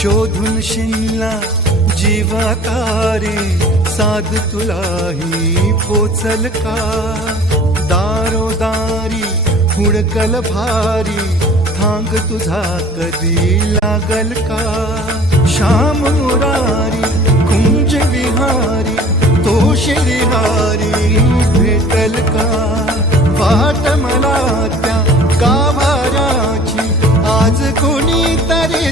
शोधून शिनला जीवातारे साध तुलाही पोचल का दारोदारी हुडकल भारी थांग तुझा कधी लागल का श्याम मुरारी कुंज विहारी तो श्रीहारी भेटल का वाट मला त्या गाभाराची आज कोणी तरी